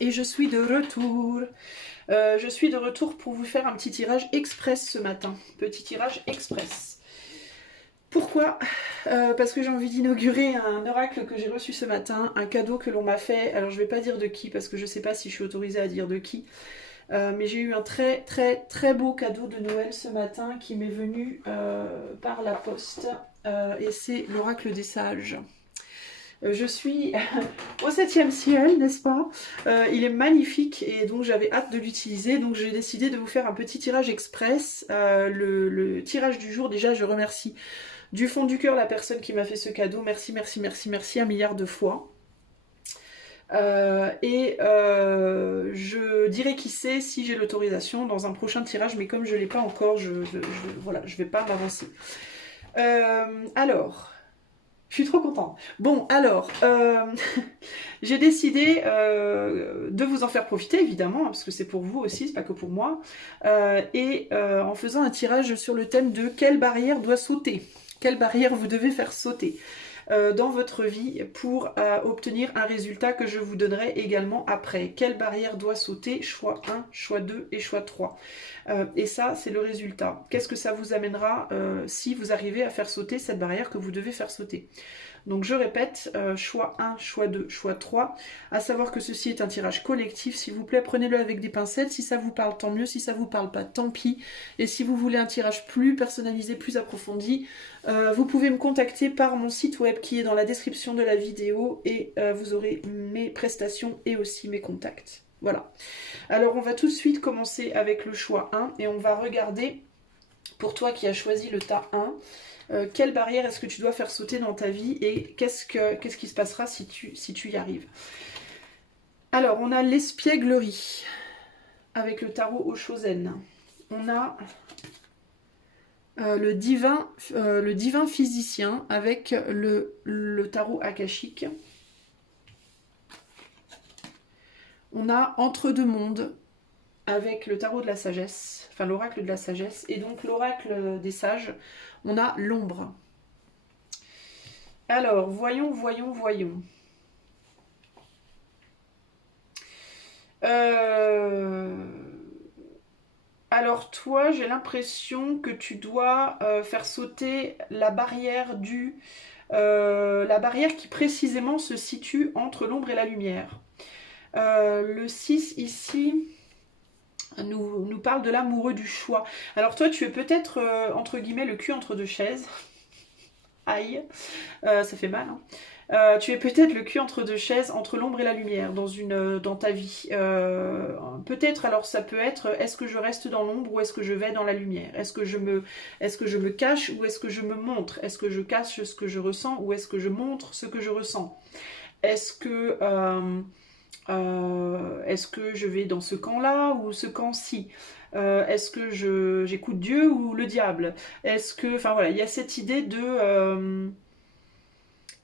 et je suis de retour. Je suis de retour pour vous faire un petit tirage express ce matin. Petit tirage express. Pourquoi parce que j'ai envie d'inaugurer un oracle que j'ai reçu ce matin, un cadeau que l'on m'a fait. Alors je vais pas dire de qui parce que je sais pas si je suis autorisée à dire de qui. Mais j'ai eu un très très très beau cadeau de Noël ce matin qui m'est venu par la poste. Et c'est l'oracle des sages. Je suis au 7e ciel, n'est-ce pas? Il est magnifique et donc j'avais hâte de l'utiliser. Donc j'ai décidé de vous faire un petit tirage express. Le tirage du jour, déjà je remercie du fond du cœur la personne qui m'a fait ce cadeau. Merci, merci, merci, merci un milliard de fois. Je dirai qui c'est si j'ai l'autorisation dans un prochain tirage, mais comme je ne l'ai pas encore, voilà, je vais pas m'avancer. Alors, je suis trop contente. Bon, alors, j'ai décidé de vous en faire profiter, évidemment, parce que c'est pour vous aussi, c'est pas que pour moi, en faisant un tirage sur le thème de quelle barrière doit sauter, quelle barrière vous devez faire sauter dans votre vie pour obtenir un résultat que je vous donnerai également après. Quelle barrière doit sauter? Choix 1, choix 2 et choix 3. Et ça, c'est le résultat. Qu'est-ce que ça vous amènera si vous arrivez à faire sauter cette barrière que vous devez faire sauter? Donc je répète, choix 1, choix 2, choix 3, à savoir que ceci est un tirage collectif, s'il vous plaît, prenez-le avec des pincettes, si ça vous parle, tant mieux, si ça vous parle pas, tant pis, et si vous voulez un tirage plus personnalisé, plus approfondi, vous pouvez me contacter par mon site web qui est dans la description de la vidéo, et vous aurez mes prestations et aussi mes contacts. Voilà. Alors on va tout de suite commencer avec le choix 1, et on va regarder, pour toi qui as choisi le tas 1, quelle barrière est-ce que tu dois faire sauter dans ta vie et qu'est-ce qui se passera si tu y arrives. Alors, on a l'espièglerie avec le tarot Oshozen. On a le divin physicien avec le tarot akashique. On a entre deux mondes avec le tarot de la sagesse, enfin l'oracle de la sagesse, et donc l'oracle des sages, on a l'ombre. Alors, voyons. Alors toi, j'ai l'impression que tu dois faire sauter la barrière la barrière qui précisément se situe entre l'ombre et la lumière. Le 6 ici nous parle de l'amoureux du choix. Alors toi, tu es peut-être, entre guillemets, le cul entre deux chaises. Aïe, ça fait mal. Hein. Tu es peut-être le cul entre deux chaises, entre l'ombre et la lumière dans ta vie. Peut-être, alors ça peut être, est-ce que je reste dans l'ombre ou est-ce que je vais dans la lumière? Est-ce que je me cache ou est-ce que je me montre? Est-ce que je cache ce que je ressens ou est-ce que je montre ce que je ressens? Est-ce que je vais dans ce camp-là ou ce camp-ci? Est-ce que j'écoute Dieu ou le diable? Enfin voilà, il y a cette idée de...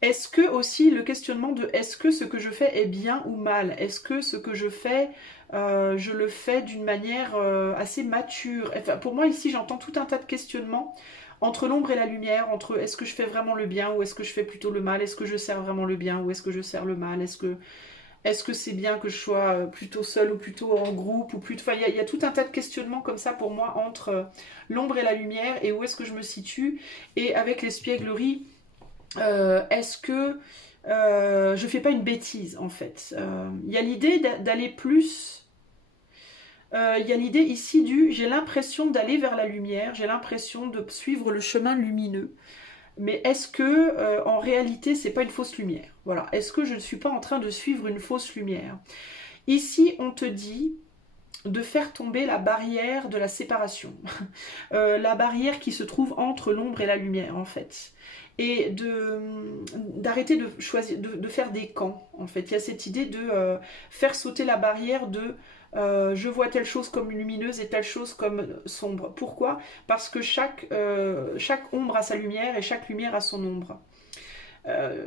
est-ce que aussi le questionnement de est-ce que ce que je fais est bien ou mal? Est-ce que ce que je le fais d'une manière assez mature? Enfin, pour moi ici j'entends tout un tas de questionnements entre l'ombre et la lumière, entre est-ce que je fais vraiment le bien ou est-ce que je fais plutôt le mal? Est-ce que je sers vraiment le bien ou est-ce que je sers le mal? Est-ce que c'est bien que je sois plutôt seule ou plutôt en groupe ou plutôt... Enfin, il y a tout un tas de questionnements comme ça pour moi entre l'ombre et la lumière et où est-ce que je me situe. Et avec l'espièglerie, est-ce que je fais pas une bêtise en fait? Il y a l'idée d'aller plus... Il y a l'idée ici j'ai l'impression d'aller vers la lumière, j'ai l'impression de suivre le chemin lumineux. Mais est-ce que en réalité c'est pas une fausse lumière? Voilà. Est-ce que je ne suis pas en train de suivre une fausse lumière? Ici on te dit de faire tomber la barrière de la séparation, la barrière qui se trouve entre l'ombre et la lumière en fait, et d'arrêter de choisir, de faire des camps en fait. Il y a cette idée de faire sauter la barrière de je vois telle chose comme lumineuse et telle chose comme sombre. Pourquoi? Parce que chaque ombre a sa lumière et chaque lumière a son ombre.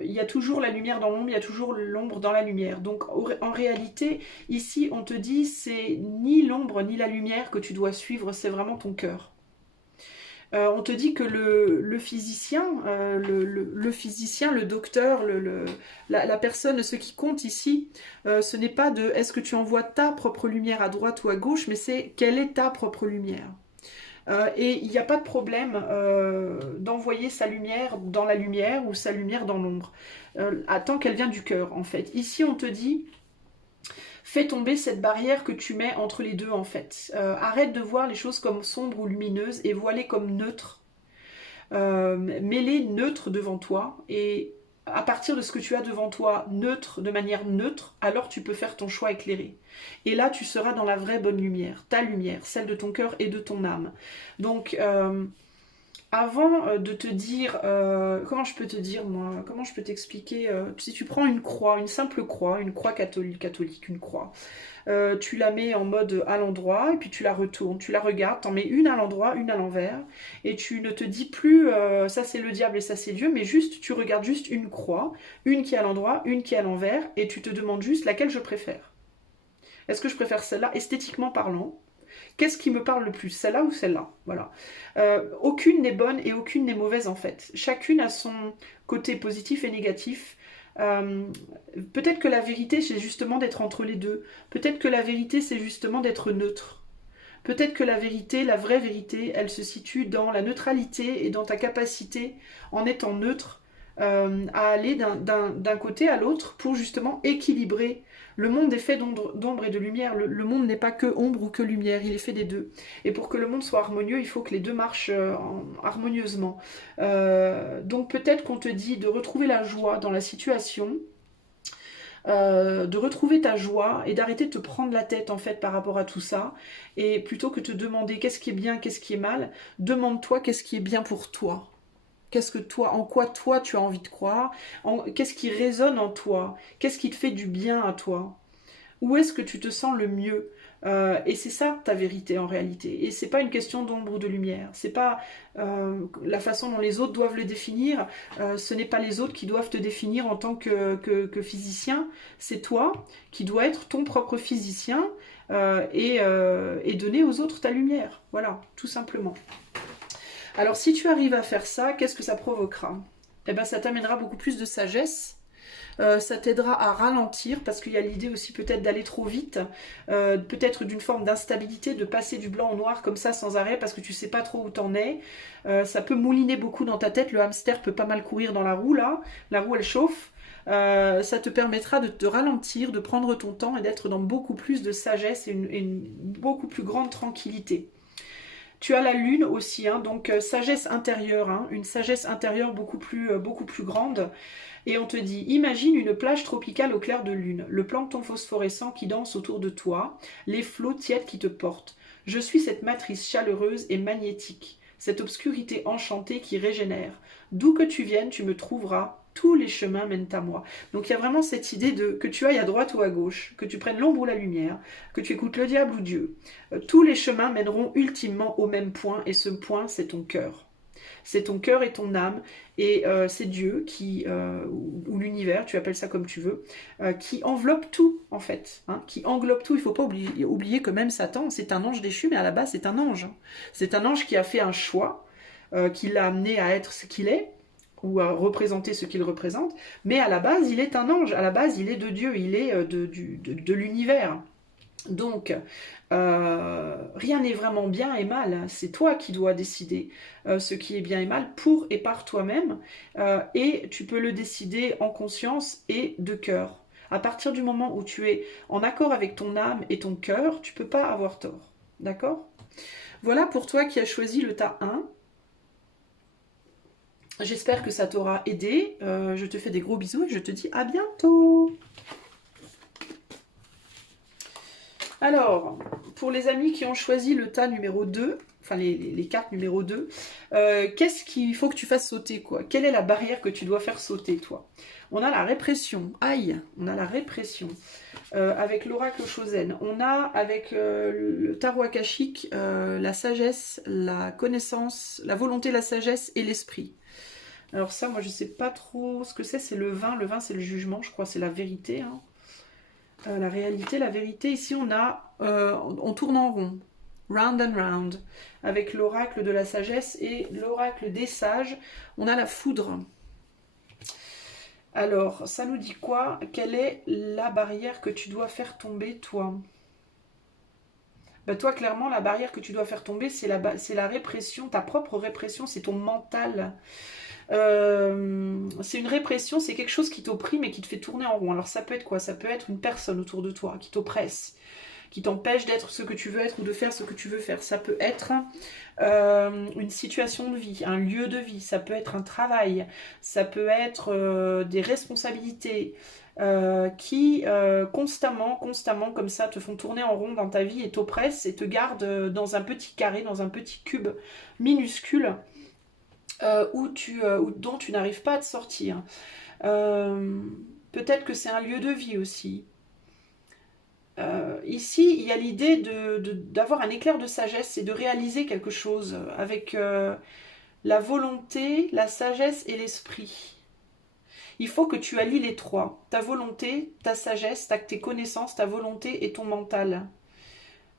Il y a toujours la lumière dans l'ombre, il y a toujours l'ombre dans la lumière. Donc en réalité, ici on te dit c'est ni l'ombre ni la lumière que tu dois suivre, c'est vraiment ton cœur. On te dit que le physicien, le physicien, le docteur, la personne, ce qui compte ici, ce n'est pas de est-ce que tu envoies ta propre lumière à droite ou à gauche, mais c'est quelle est ta propre lumière. Et il n'y a pas de problème d'envoyer sa lumière dans la lumière ou sa lumière dans l'ombre, tant qu'elle vient du cœur en fait. Ici on te dit, fais tomber cette barrière que tu mets entre les deux en fait. Arrête de voir les choses comme sombres ou lumineuses et vois-les comme neutres. Mets-les neutres devant toi et à partir de ce que tu as devant toi neutre, de manière neutre, alors tu peux faire ton choix éclairé. Et là, tu seras dans la vraie bonne lumière, ta lumière, celle de ton cœur et de ton âme. Donc, avant de te dire, comment je peux te dire moi, comment je peux t'expliquer, si tu prends une croix, une simple croix, une croix catholique, une croix, tu la mets en mode à l'endroit et puis tu la retournes, tu la regardes, t'en mets une à l'endroit, une à l'envers et tu ne te dis plus ça c'est le diable et ça c'est Dieu, mais juste tu regardes juste une croix, une qui est à l'endroit, une qui est à l'envers et tu te demandes juste laquelle je préfère. Est-ce que je préfère celle-là esthétiquement parlant? Qu'est-ce qui me parle le plus, celle-là ou celle-là? Voilà. Aucune n'est bonne et aucune n'est mauvaise en fait. Chacune a son côté positif et négatif. Euh, Peut-être que la vérité, c'est justement d'être entre les deux. Peut-être que la vérité, c'est justement d'être neutre. Peut-être que la vérité, la vraie vérité, elle se situe dans la neutralité et dans ta capacité, en étant neutre, à aller d'un côté à l'autre pour justement équilibrer. Le monde est fait d'ombre et de lumière. Le monde n'est pas que ombre ou que lumière, il est fait des deux. Et pour que le monde soit harmonieux, il faut que les deux marchent harmonieusement. Donc peut-être qu'on te dit de retrouver la joie dans la situation, de retrouver ta joie et d'arrêter de te prendre la tête en fait par rapport à tout ça. Et plutôt que de te demander qu'est-ce qui est bien, qu'est-ce qui est mal, demande-toi qu'est-ce qui est bien pour toi. Qu'est-ce que toi, en quoi toi tu as envie de croire, qu'est-ce qui résonne en toi, qu'est-ce qui te fait du bien à toi, où est-ce que tu te sens le mieux. Et c'est ça ta vérité en réalité. Et c'est pas une question d'ombre ou de lumière. C'est pas la façon dont les autres doivent le définir. Ce n'est pas les autres qui doivent te définir en tant que physicien. C'est toi qui dois être ton propre physicien et donner aux autres ta lumière. Voilà, tout simplement. Alors si tu arrives à faire ça, qu'est-ce que ça provoquera? Eh bien ça t'amènera beaucoup plus de sagesse. Ça t'aidera à ralentir parce qu'il y a l'idée aussi peut-être d'aller trop vite, peut-être d'une forme d'instabilité, de passer du blanc au noir comme ça sans arrêt parce que tu sais pas trop où t'en es. Ça peut mouliner beaucoup dans ta tête, le hamster peut pas mal courir dans la roue là, la roue elle chauffe. Ça te permettra de te ralentir, de prendre ton temps et d'être dans beaucoup plus de sagesse et une beaucoup plus grande tranquillité. Tu as la lune aussi, hein, donc sagesse intérieure, hein, une sagesse intérieure beaucoup plus grande. Et on te dit, imagine une plage tropicale au clair de lune, le plancton phosphorescent qui danse autour de toi, les flots tièdes qui te portent. Je suis cette matrice chaleureuse et magnétique, cette obscurité enchantée qui régénère. D'où que tu viennes, tu me trouveras. Tous les chemins mènent à moi. Donc il y a vraiment cette idée de que tu ailles à droite ou à gauche, que tu prennes l'ombre ou la lumière, que tu écoutes le diable ou Dieu. Tous les chemins mèneront ultimement au même point, et ce point, c'est ton cœur. C'est ton cœur et ton âme, et c'est Dieu qui, ou l'univers, tu appelles ça comme tu veux, qui enveloppe tout, en fait. Hein, qui englobe tout. Il ne faut pas oublier que même Satan, c'est un ange déchu, mais à la base, c'est un ange. Hein. C'est un ange qui a fait un choix, qui l'a amené à être ce qu'il est, ou à représenter ce qu'il représente, mais à la base, il est un ange. À la base, il est de Dieu, il est de l'univers. Donc, rien n'est vraiment bien et mal. C'est toi qui dois décider ce qui est bien et mal pour et par toi-même. Et tu peux le décider en conscience et de cœur. À partir du moment où tu es en accord avec ton âme et ton cœur, tu ne peux pas avoir tort. D'accord? Voilà pour toi qui as choisi le tas 1. J'espère que ça t'aura aidé. Je te fais des gros bisous et je te dis à bientôt. Alors, pour les amis qui ont choisi le tas numéro 2, enfin les cartes numéro 2, qu'est-ce qu'il faut que tu fasses sauter, quoi? Quelle est la barrière que tu dois faire sauter, toi? On a la répression. Aïe, on a la répression. Avec l'oracle Chosen. On a avec le tarot akashique la sagesse, la connaissance, la volonté, la sagesse et l'esprit. Alors ça, moi je sais pas trop ce que c'est le vin. Le vin c'est le jugement, je crois, c'est la vérité. Hein. La réalité, la vérité, ici on a, on tourne en rond. Round and round. Avec l'oracle de la sagesse et l'oracle des sages, on a la foudre. Alors, ça nous dit quoi? Quelle est la barrière que tu dois faire tomber, toi? Toi, clairement, la barrière que tu dois faire tomber, c'est la répression, ta propre répression, c'est ton mental. C'est une répression, c'est quelque chose qui t'opprime et qui te fait tourner en rond. Alors ça peut être quoi? Ça peut être une personne autour de toi qui t'oppresse, qui t'empêche d'être ce que tu veux être ou de faire ce que tu veux faire. Ça peut être une situation de vie, un lieu de vie, ça peut être un travail, ça peut être des responsabilités qui constamment comme ça te font tourner en rond dans ta vie et t'oppressent et te gardent dans un petit carré, dans un petit cube minuscule dont tu n'arrives pas à te sortir. Peut-être que c'est un lieu de vie aussi. Ici, il y a l'idée d'avoir un éclair de sagesse et de réaliser quelque chose avec la volonté, la sagesse et l'esprit. Il faut que tu allies les trois. Ta volonté, ta sagesse, tes connaissances, ta volonté et ton mental.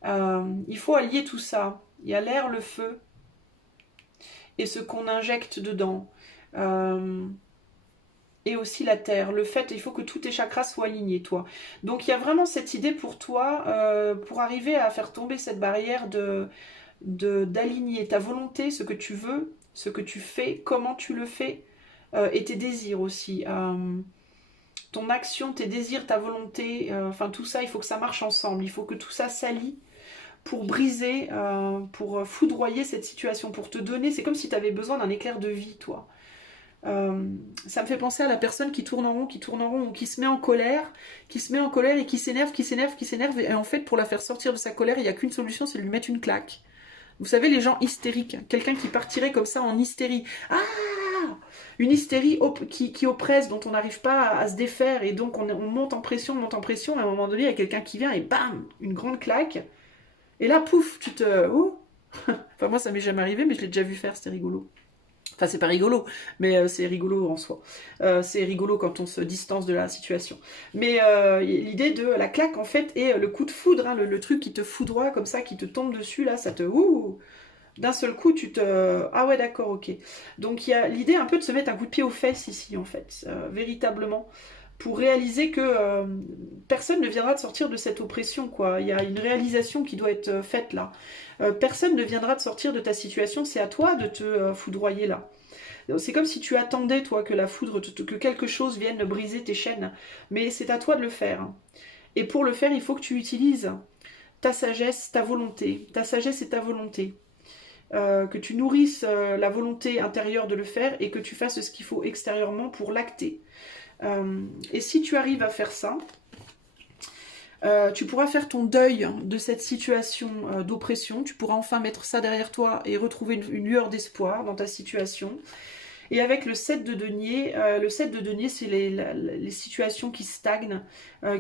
Il faut allier tout ça. Il y a l'air, le feu et ce qu'on injecte dedans. Et aussi la terre. Le fait, il faut que tous tes chakras soient alignés, toi. Donc il y a vraiment cette idée pour toi, pour arriver à faire tomber cette barrière d'aligner ta volonté, ce que tu veux, ce que tu fais, comment tu le fais, et tes désirs aussi. Ton action, tes désirs, ta volonté, enfin tout ça, il faut que ça marche ensemble. Il faut que tout ça s'allie pour briser, pour foudroyer cette situation, pour te donner. C'est comme si tu avais besoin d'un éclair de vie, toi. Ça me fait penser à la personne qui tourne en rond, ou qui se met en colère, et qui s'énerve, et en fait, pour la faire sortir de sa colère, il n'y a qu'une solution, c'est de lui mettre une claque. Vous savez, les gens hystériques, quelqu'un qui partirait comme ça en hystérie. Ah! Une hystérie qui oppresse, dont on n'arrive pas à se défaire, et donc on monte en pression, et à un moment donné, il y a quelqu'un qui vient, et bam! Une grande claque. Et là, pouf, tu te... Oh. Enfin, moi, ça m'est jamais arrivé, mais je l'ai déjà vu faire, c'était rigolo. Enfin, c'est pas rigolo, mais c'est rigolo en soi. C'est rigolo quand on se distance de la situation. Mais l'idée de la claque, en fait, et le coup de foudre, hein, le truc qui te foudroie comme ça, qui te tombe dessus, là, ça te... Ouh, d'un seul coup, tu te... Ah ouais, d'accord, ok. Donc, il y a l'idée un peu de se mettre un coup de pied aux fesses ici, en fait, véritablement, pour réaliser que personne ne viendra te sortir de cette oppression, quoi. Il y a une réalisation qui doit être faite, là. Personne ne viendra te sortir de ta situation, c'est à toi de te foudroyer, là. C'est comme si tu attendais, toi, que la foudre, que quelque chose vienne briser tes chaînes. Mais c'est à toi de le faire. Et pour le faire, il faut que tu utilises ta sagesse, ta volonté. Ta sagesse et ta volonté. Que tu nourrisses la volonté intérieure de le faire et que tu fasses ce qu'il faut extérieurement pour l'acter. Et si tu arrives à faire ça, tu pourras faire ton deuil de cette situation d'oppression. Tu pourras enfin mettre ça derrière toi et retrouver une lueur d'espoir dans ta situation. Et avec le 7 de denier, c'est les situations qui stagnent,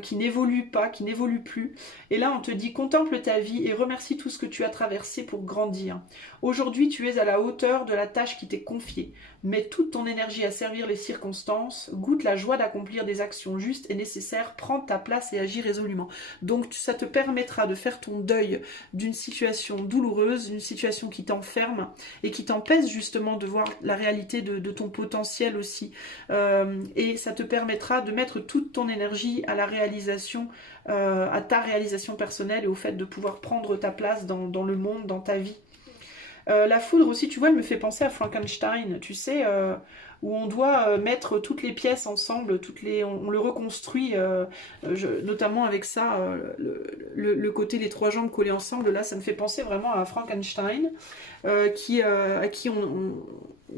qui n'évoluent pas, qui n'évoluent plus. Et là, on te dit, contemple ta vie et remercie tout ce que tu as traversé pour grandir. Aujourd'hui, tu es à la hauteur de la tâche qui t'est confiée. Mets toute ton énergie à servir les circonstances, goûte la joie d'accomplir des actions justes et nécessaires, prends ta place et agis résolument. Donc ça te permettra de faire ton deuil d'une situation douloureuse, d'une situation qui t'enferme et qui t'empêche justement de voir la réalité de ton potentiel aussi. Et ça te permettra de mettre toute ton énergie à la réalisation, à ta réalisation personnelle et au fait de pouvoir prendre ta place dans le monde, dans ta vie. La foudre aussi, tu vois, elle me fait penser à Frankenstein, tu sais, où on doit mettre toutes les pièces ensemble, on le reconstruit, notamment avec ça, le côté, les trois jambes collées ensemble, là, ça me fait penser vraiment à Frankenstein, à qui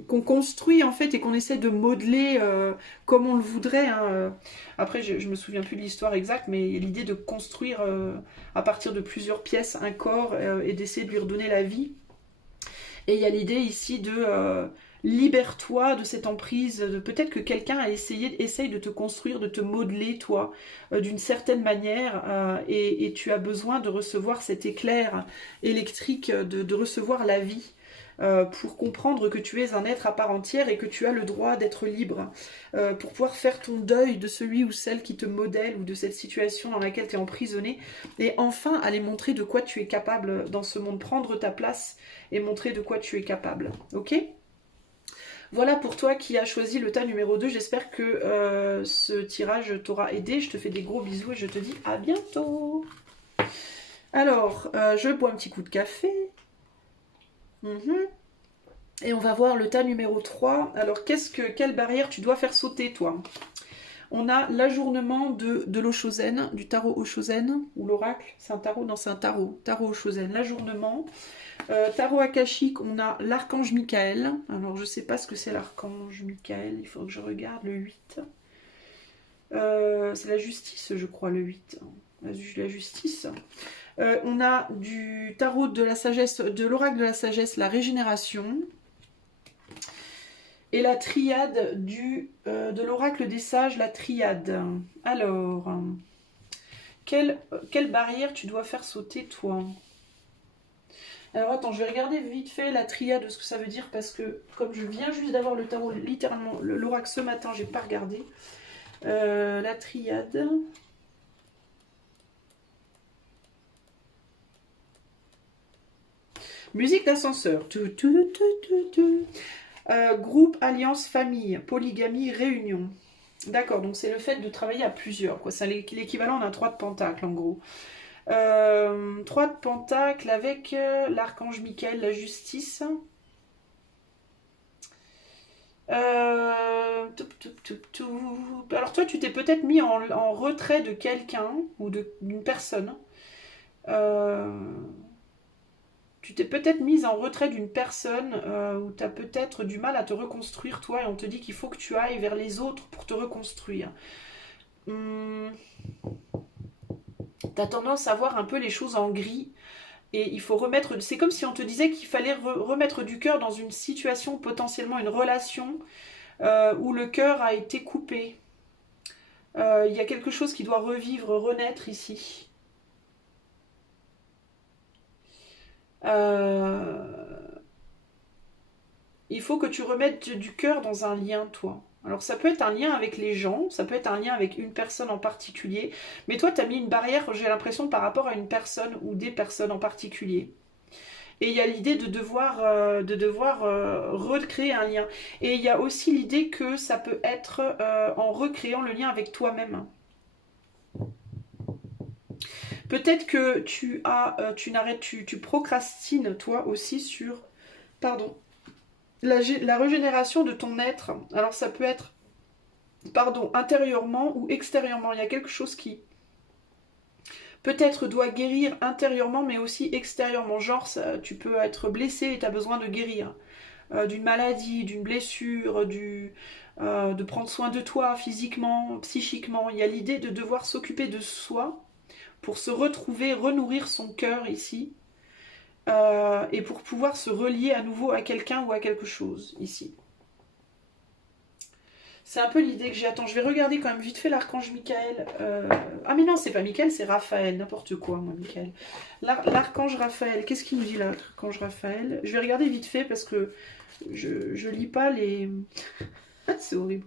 qu'on construit en fait et qu'on essaie de modeler comme on le voudrait. Hein. Après, je me souviens plus de l'histoire exacte, mais l'idée de construire à partir de plusieurs pièces un corps et d'essayer de lui redonner la vie. Et il y a l'idée ici de libère-toi de cette emprise, peut-être que quelqu'un essaye de te construire, de te modeler toi, d'une certaine manière, et tu as besoin de recevoir cet éclair électrique, de recevoir la vie. pour comprendre que tu es un être à part entière et que tu as le droit d'être libre, pour pouvoir faire ton deuil de celui ou celle qui te modèle ou de cette situation dans laquelle tu es emprisonné et enfin aller montrer de quoi tu es capable dans ce monde, prendre ta place et montrer de quoi tu es capable. Ok ? Voilà pour toi qui as choisi le tas numéro 2. J'espère que ce tirage t'aura aidé. Je te fais des gros bisous et je te dis à bientôt. Alors, je bois un petit coup de café. Et on va voir le tas numéro 3. Alors, quelle barrière tu dois faire sauter, toi? On a l'ajournement de l'Oshozen, du tarot Oshozen, ou l'oracle. C'est un tarot? Non, c'est un tarot. Tarot Oshozen, l'ajournement. Tarot akashique, on a l'archange Michael. Alors, je sais pas ce que c'est l'archange Michael. Il faut que je regarde le 8. C'est la justice, je crois, le 8. La justice. On a du tarot de la sagesse, de l'oracle de la sagesse, la régénération. Et la triade de l'oracle des sages, la triade. Alors, quelle barrière tu dois faire sauter, toi? Alors attends, je vais regarder vite fait la triade, ce que ça veut dire, parce que comme je viens juste d'avoir le tarot, littéralement, l'oracle ce matin, j'ai pas regardé. La triade. Musique d'ascenseur. Groupe, alliance, famille, polygamie, réunion. D'accord, donc c'est le fait de travailler à plusieurs, quoi. C'est l'équivalent d'un 3 de pentacle, en gros. 3 de pentacle avec l'archange Michael, la justice. Alors toi, tu t'es peut-être mis en retrait de quelqu'un ou d'une personne. Tu t'es peut-être mise en retrait d'une personne où tu as peut-être du mal à te reconstruire, toi, et on te dit qu'il faut que tu ailles vers les autres pour te reconstruire. Tu as tendance à voir un peu les choses en gris. Et il faut remettre... C'est comme si on te disait qu'il fallait remettre du cœur dans une situation, potentiellement une relation, où le cœur a été coupé. Il y a quelque chose qui doit revivre, renaître ici. Il faut que tu remettes du cœur dans un lien, toi. Alors ça peut être un lien avec les gens, ça peut être un lien avec une personne en particulier, mais toi tu as mis une barrière, j'ai l'impression, par rapport à une personne ou des personnes en particulier. Et il y a l'idée de devoir recréer un lien. Et il y a aussi l'idée que ça peut être en recréant le lien avec toi-même. Peut-être que tu procrastines toi aussi sur, pardon, la régénération de ton être. Alors ça peut être, pardon, intérieurement ou extérieurement. Il y a quelque chose qui peut-être doit guérir intérieurement mais aussi extérieurement. Genre, tu peux être blessé et tu as besoin de guérir. D'une maladie, d'une blessure, de prendre soin de toi physiquement, psychiquement. Il y a l'idée de devoir s'occuper de soi pour se retrouver, renourrir son cœur ici, et pour pouvoir se relier à nouveau à quelqu'un ou à quelque chose ici. C'est un peu l'idée que j'ai. Attends, je vais regarder quand même vite fait l'archange Michael. Ah mais non, c'est pas Michael, c'est Raphaël. N'importe quoi, moi, Michael. L'archange Raphaël, qu'est-ce qu'il nous dit l'archange Raphaël? Je vais regarder vite fait parce que je lis pas les... c'est horrible.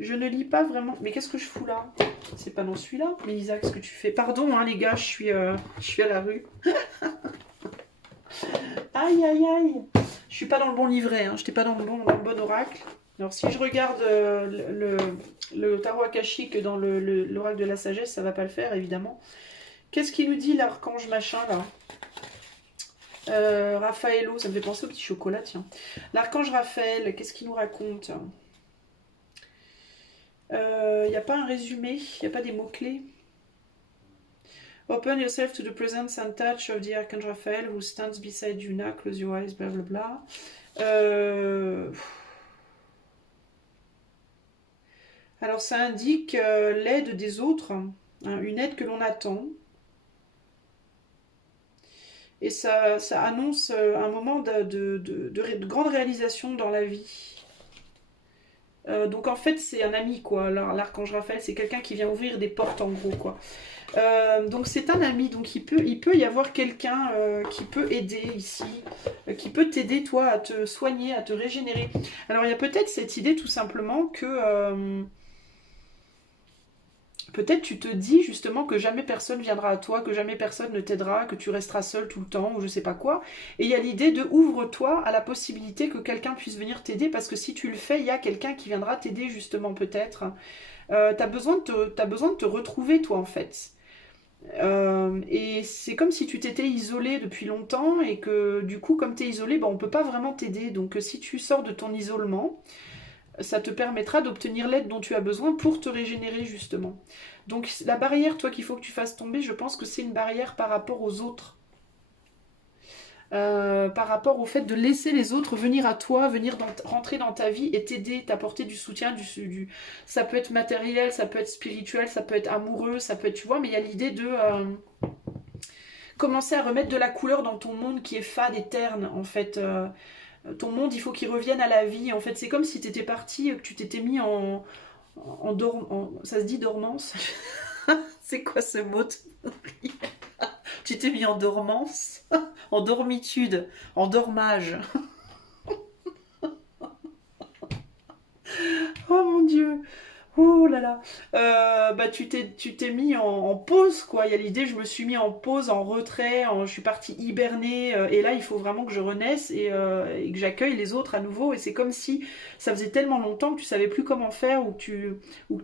Je ne lis pas vraiment... Mais qu'est-ce que je fous là? C'est pas dans celui-là. Mais Isaac, qu'est-ce que tu fais? Pardon, hein, les gars, je suis à la rue. Aïe, aïe, aïe. Je suis pas dans le bon livret, hein. Je n'étais pas dans le bon oracle. Alors si je regarde le tarot akashique dans l'oracle de la sagesse, ça va pas le faire, évidemment. Qu'est-ce qu'il nous dit l'archange machin, là? Raffaello, ça me fait penser au petit chocolat, tiens. L'archange Raphaël, qu'est-ce qu'il nous raconte? Il n'y a pas un résumé, il n'y a pas des mots-clés. Open yourself to the presence and touch of the Archangel Raphael who stands beside you now, close your eyes, blablabla. Alors ça indique l'aide des autres, hein, une aide que l'on attend. Et ça annonce un moment de grande réalisation dans la vie. Donc en fait, c'est un ami, quoi. L'archange Raphaël, c'est quelqu'un qui vient ouvrir des portes, en gros, quoi. Donc c'est un ami, donc il peut y avoir quelqu'un qui peut aider ici, qui peut t'aider, toi, à te soigner, à te régénérer. Alors il y a peut-être cette idée, tout simplement, que... peut-être tu te dis justement que jamais personne viendra à toi, que jamais personne ne t'aidera, que tu resteras seul tout le temps, ou je sais pas quoi. Et il y a l'idée de ouvre-toi à la possibilité que quelqu'un puisse venir t'aider, parce que si tu le fais, il y a quelqu'un qui viendra t'aider justement peut-être. T'as besoin de te retrouver toi en fait. Et c'est comme si tu t'étais isolé depuis longtemps et que du coup comme tu es isolé, ben, on peut pas vraiment t'aider. Donc si tu sors de ton isolement, ça te permettra d'obtenir l'aide dont tu as besoin pour te régénérer justement. Donc la barrière, toi, qu'il faut que tu fasses tomber, je pense que c'est une barrière par rapport aux autres. Par rapport au fait de laisser les autres venir à toi, rentrer dans ta vie et t'aider, t'apporter du soutien, ça peut être matériel, ça peut être spirituel, ça peut être amoureux, ça peut être, tu vois, mais il y a l'idée de commencer à remettre de la couleur dans ton monde qui est fade et terne, en fait. Ton monde, il faut qu'il revienne à la vie. En fait, c'est comme si tu étais parti, que tu t'étais mis ça se dit dormance. C'est quoi ce mot? Tu t'es mis en dormance, en dormitude, en dormage. Oh mon Dieu. Oh là là. Bah tu t'es mis en pause quoi. Il y a l'idée, je me suis mis en pause, en retrait, je suis partie hiberner. Et là, il faut vraiment que je renaisse et que j'accueille les autres à nouveau. Et c'est comme si ça faisait tellement longtemps que tu savais plus comment faire ou que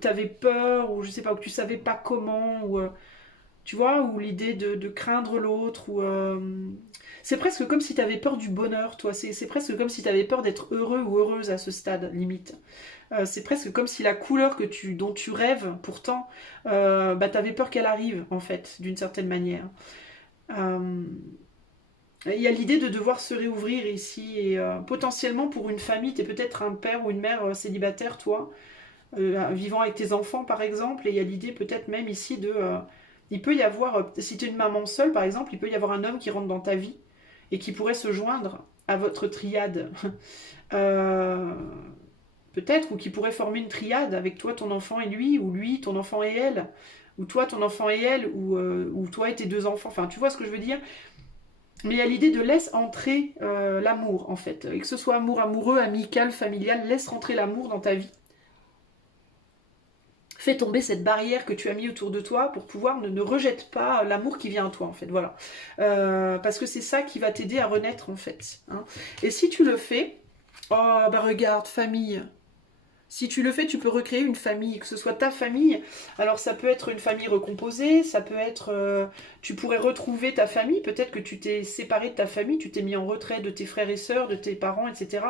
tu avais peur ou je sais pas, ou que tu savais pas comment ou tu vois, ou l'idée de craindre l'autre ou c'est presque comme si tu avais peur du bonheur, toi. C'est presque comme si tu avais peur d'être heureux ou heureuse à ce stade, limite. C'est presque comme si la couleur dont tu rêves, pourtant, bah, t'avais peur qu'elle arrive, en fait, d'une certaine manière. Euh, il y a l'idée de devoir se réouvrir ici, et potentiellement pour une famille, t'es peut-être un père ou une mère célibataire, toi, vivant avec tes enfants, par exemple, et il y a l'idée peut-être même ici de... il peut y avoir, si tu es une maman seule, par exemple, il peut y avoir un homme qui rentre dans ta vie et qui pourrait se joindre à votre triade. Euh, peut-être, ou qui pourrait former une triade avec toi, ton enfant et lui, ou lui, ton enfant et elle, ou toi, ton enfant et elle, ou toi et tes deux enfants. Enfin, tu vois ce que je veux dire? Mais il y a l'idée de laisse entrer l'amour, en fait. Et que ce soit amour amoureux, amical, familial, laisse rentrer l'amour dans ta vie. Fais tomber cette barrière que tu as mis autour de toi pour pouvoir ne rejette pas l'amour qui vient à toi, en fait. Voilà. Parce que c'est ça qui va t'aider à renaître, en fait. Hein. Et si tu le fais, oh, bah regarde, famille. Si tu le fais, tu peux recréer une famille, que ce soit ta famille. Alors ça peut être une famille recomposée, ça peut être... tu pourrais retrouver ta famille, peut-être que tu t'es séparé de ta famille, tu t'es mis en retrait de tes frères et sœurs, de tes parents, etc.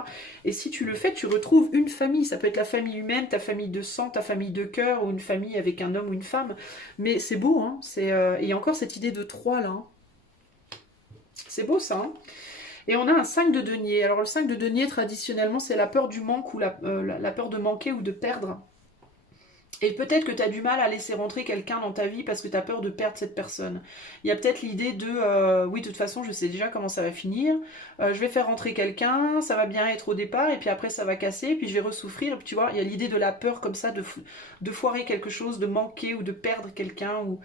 Et si tu le fais, tu retrouves une famille. Ça peut être la famille humaine, ta famille de sang, ta famille de cœur, ou une famille avec un homme ou une femme. Mais c'est beau, hein. Et il y a encore cette idée de trois, là. Hein. C'est beau, ça, hein. Et on a un 5 de denier. Alors le 5 de denier, traditionnellement, c'est la peur du manque ou la peur de manquer ou de perdre. Et peut-être que tu as du mal à laisser rentrer quelqu'un dans ta vie parce que tu as peur de perdre cette personne. Il y a peut-être l'idée de oui, de toute façon, je sais déjà comment ça va finir. Je vais faire rentrer quelqu'un, ça va bien être au départ, et puis après ça va casser, puis je vais ressouffrir. Et puis tu vois, il y a l'idée de la peur comme ça de foirer quelque chose, de manquer ou de perdre quelqu'un. Ou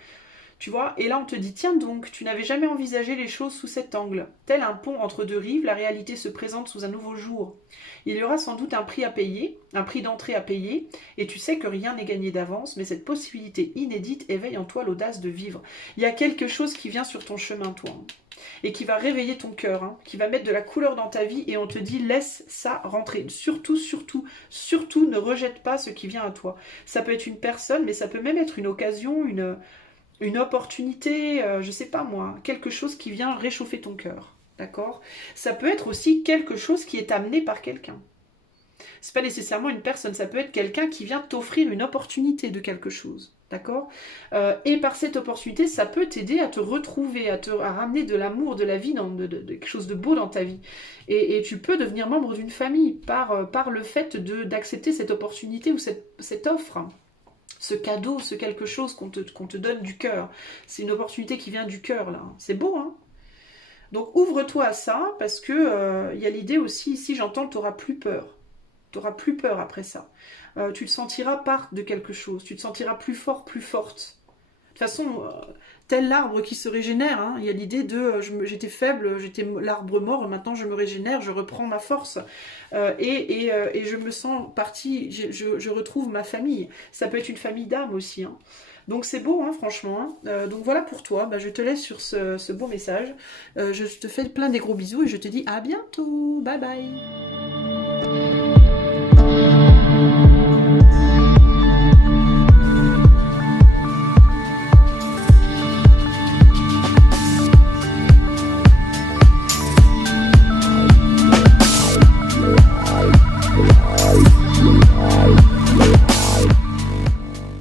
tu vois, et là on te dit, tiens donc, tu n'avais jamais envisagé les choses sous cet angle. Tel un pont entre deux rives, la réalité se présente sous un nouveau jour. Il y aura sans doute un prix à payer, un prix d'entrée à payer, et tu sais que rien n'est gagné d'avance, mais cette possibilité inédite éveille en toi l'audace de vivre. Il y a quelque chose qui vient sur ton chemin, toi, hein, et qui va réveiller ton cœur, hein, qui va mettre de la couleur dans ta vie, et on te dit, laisse ça rentrer. Surtout, surtout, surtout, ne rejette pas ce qui vient à toi. Ça peut être une personne, mais ça peut même être une occasion, une opportunité, je sais pas moi, quelque chose qui vient réchauffer ton cœur, d'accord? Ça peut être aussi quelque chose qui est amené par quelqu'un. C'est pas nécessairement une personne, ça peut être quelqu'un qui vient t'offrir une opportunité de quelque chose, d'accord? Et par cette opportunité, ça peut t'aider à te retrouver, à ramener de l'amour, de la vie, de quelque chose de beau dans ta vie. Et tu peux devenir membre d'une famille par le fait d'accepter cette opportunité ou cette offre. Ce cadeau, ce quelque chose qu'on te donne du cœur. C'est une opportunité qui vient du cœur, là. C'est beau, hein? Donc ouvre-toi à ça, parce que y a l'idée aussi, ici, j'entends, tu n'auras plus peur. Tu n'auras plus peur après ça. Tu te sentiras part de quelque chose. Tu te sentiras plus fort, plus forte. De toute façon, tel l'arbre qui se régénère, hein, il y a l'idée de j'étais faible, j'étais l'arbre mort, maintenant je me régénère, je reprends ma force et je me sens partie, je retrouve ma famille. Ça peut être une famille d'âme aussi. Hein. Donc c'est beau, hein, franchement. Hein. Donc voilà pour toi, bah, je te laisse sur ce beau message. Je te fais plein des gros bisous et je te dis à bientôt. Bye bye.